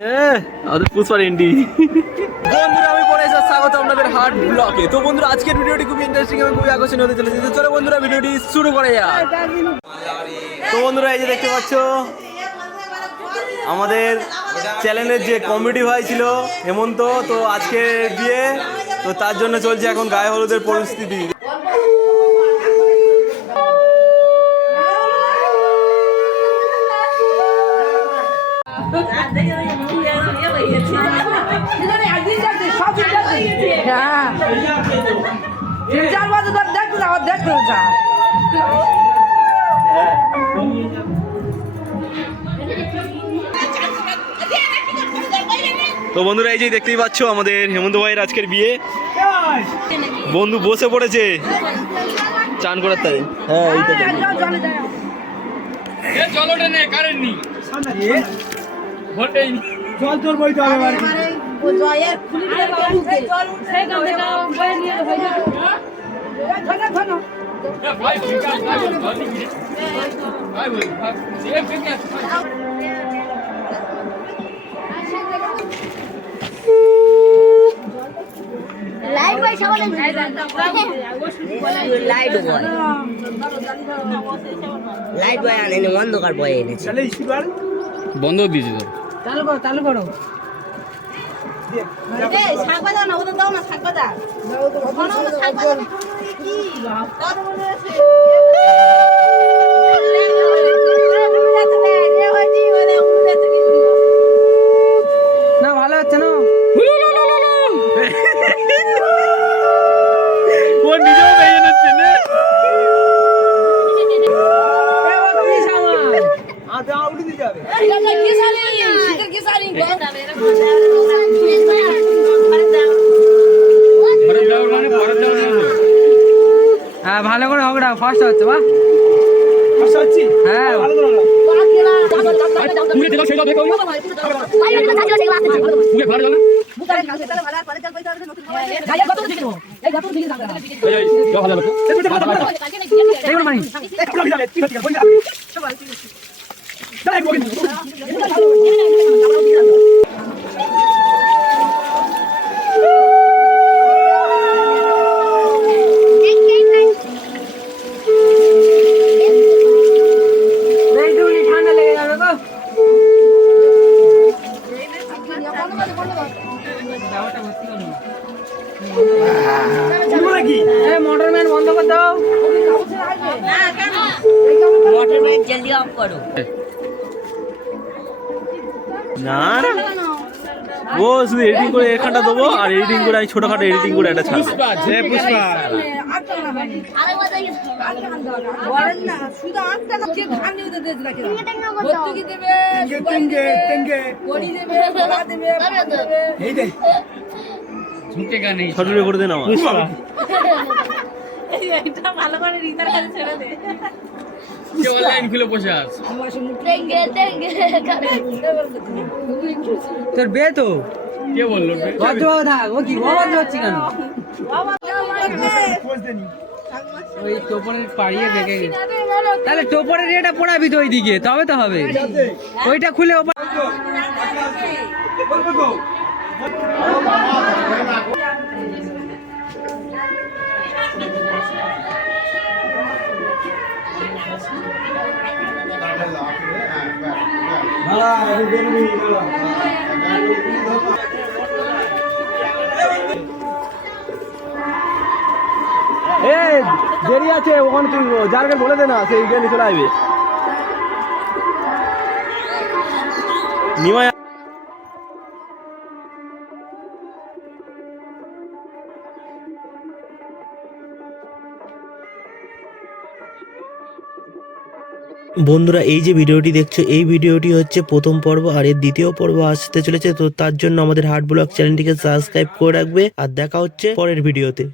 আমাদের পুষ্পার এন্ডি। বন্ধুরা আমি পরে এসে স্বাগত আপনাদের হার্ট ব্লকে। তো বন্ধুরা আজকের ভিডিওটি খুবই ইন্টারেস্টিং এবং খুবই আকর্ষণীয় হতে চলেছে। তো চলো বন্ধুরা ভিডিওটি শুরু করা যাক। তো বন্ধুরা এই যে দেখতে পাচ্ছ আমাদের চ্যানেলের যে কমেডি ভাই ছিল হেমন্ত, তো আজকে বিয়ে, তো তার জন্য চলছে এখন গায়ে হলুদের পরিস্থিতি। তো বন্ধুরা এই যে দেখতেই পাচ্ছ আমাদের হেমন্ত ভাইয়ের আজকের বিয়ে। বন্ধু বসে পড়েছে চান করার তাই। হ্যাঁ জল তোর বইতে হবে লাইট বয় সবাই লাইট বয় আনে অন্ধকার বয় এনেছে বন্ধ দিয়েছি তো। চালু করো শাক বাজার না ওদের দাও না শাক বাজার না ভালো হচ্ছে না ও নিজেও বেরিয়ে যাচ্ছে না। হ্যাঁ ভালো করে হোক না, ফার্স্ট হচ্ছে বা হ্যাঁ ঠান্ডা লেগে যাবে গো। মোটরম্যান বন্ধ করে দাও। মোটরম্যান জলদি অফ করো না না ও শুধু এডিটিং করে এখানটা দেবো আর এডিটিং করে আমি ছোটখাটো এডিটিং করে একটা ছাড়বো। পুষ্পা ছোট করে দেন আমার। তোর বে তো কে বললো ও কি অবাক হচ্ছে কেন? ওই টোপনের পাড়িয়ে বেঁকে গেছে। তাহলে টোপনের এটা পড়াবি তো ওইদিকে, তবে তো হবে। ওইটা খুলে দেরি আছে ওখানে, তুই যারকে বলে দে না সেই গেলে চলে আসবে। নিমায় বন্ধুরা এই যে ভিডিওটি দেখছো, এই ভিডিওটি হচ্ছে প্রথম পর্ব, আর এর দ্বিতীয় পর্ব আসতে চলেছে। তো তার জন্য আমাদের হার্ট ব্লগ চ্যানেলটিকে সাবস্ক্রাইব করে রাখবে, আর দেখা হচ্ছে পরের ভিডিওতে।